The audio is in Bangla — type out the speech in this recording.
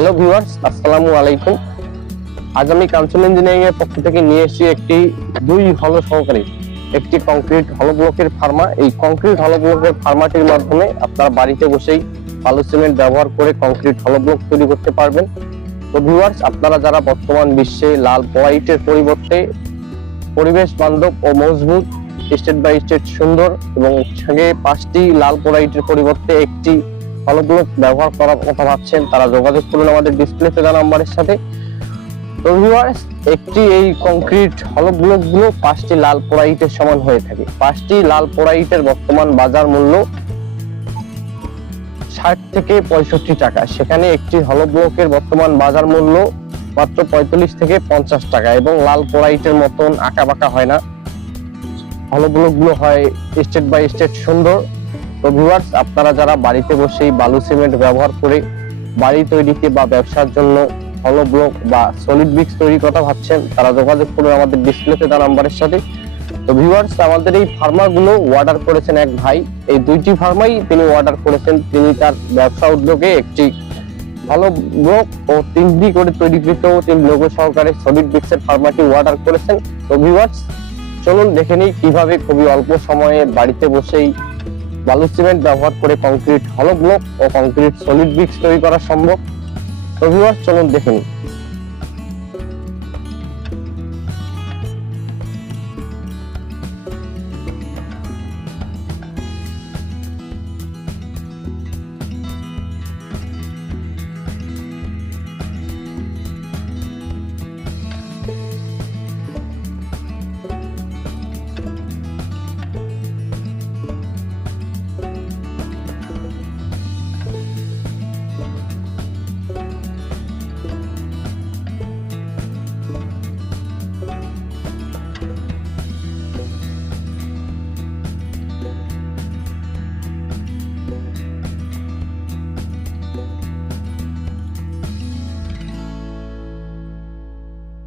হ্যালো ভিউয়ার্স, আসসালামু আলাইকুম। আজ আমি কাঞ্চন ইঞ্জিনিয়ারিং এর পক্ষ থেকে নিয়ে এসেছি একটি 2 হলো সহকারী একটি কংক্রিট হলো ব্লকের ফার্মা। এই কংক্রিট হলো ব্লকের ফার্মাটির মাধ্যমে আপনারা বাড়িতে বসেই বালু সিমেন্ট ব্যবহার করে কংক্রিট হলো ব্লক তৈরি করতে পারবেন। তো ভিউয়ার্স, আপনারা যারা বর্তমান বিশ্বে লাল হোয়াইটের পরিবর্তে পরিবেশ বান্ধব ও মজবুত স্টেট বাই স্টেট সুন্দর এবং সঙ্গে 5টি লাল হোয়াইটের পরিবর্তে একটি হলো ব্লক ব্যবহার করার কথা ভাবছেন, তারা যোগাযোগ করুন আমাদের ডিসপ্লেতে দেওয়া নাম্বারের সাথে। তো ভিউয়ার্স, একটি এই কংক্রিট হলো ব্লক গুলো 5টি লাল পোড়াইটের সমান হয়ে থাকে। 5টি লাল পোড়াইটের বর্তমান বাজার মূল্য 60 থেকে 65 টাকা, সেখানে একটি হলো ব্লকের বর্তমান বাজার মূল্য মাত্র 45 থেকে 50 টাকা। এবং লাল পোড়াইটের মতন আঁকা বাঁকা হয় না, হলো ব্লক গুলো হয় স্টেট বাই স্টেট সুন্দর। তো ভিউয়ার্স, আপনারা যারা বাড়িতে বসেই বালু সিমেন্ট ব্যবহার করে বাড়ি তৈরিতে বা ব্যবসার জন্য হলো ব্লক বা সলিড ব্রিক্স তৈরি কথা ভাবছেন, তারা যোগাযোগ করুন আমাদের ডিসপ্লেতে দেওয়া নাম্বারের সাথে। তো ভিউয়ার্স, আমাদের এই ফার্মাগুলো অর্ডার করেছেন এক ভাই। এই 2টি ফার্মাই তিনি অর্ডার করেছেন। তিনি তার ব্যবসা উদ্যোগে একটি হলো ব্লক ও 3D করে তৈরিকৃত 3 লোগো সহকারে সলিড ব্রিক্সের ফার্মাটি অর্ডার করেছেন। তো ভিউয়ার্স, চলুন দেখে নিই কিভাবে খুবই অল্প সময়ে বাড়িতে বসেই বালু সিমেন্ট ব্যবহার করে কংক্রিট হলো ব্লক ও কংক্রিট সলিড ব্রিক্স তৈরি করা সম্ভব। তো ভিউয়ার্স, চলুন দেখে নিই।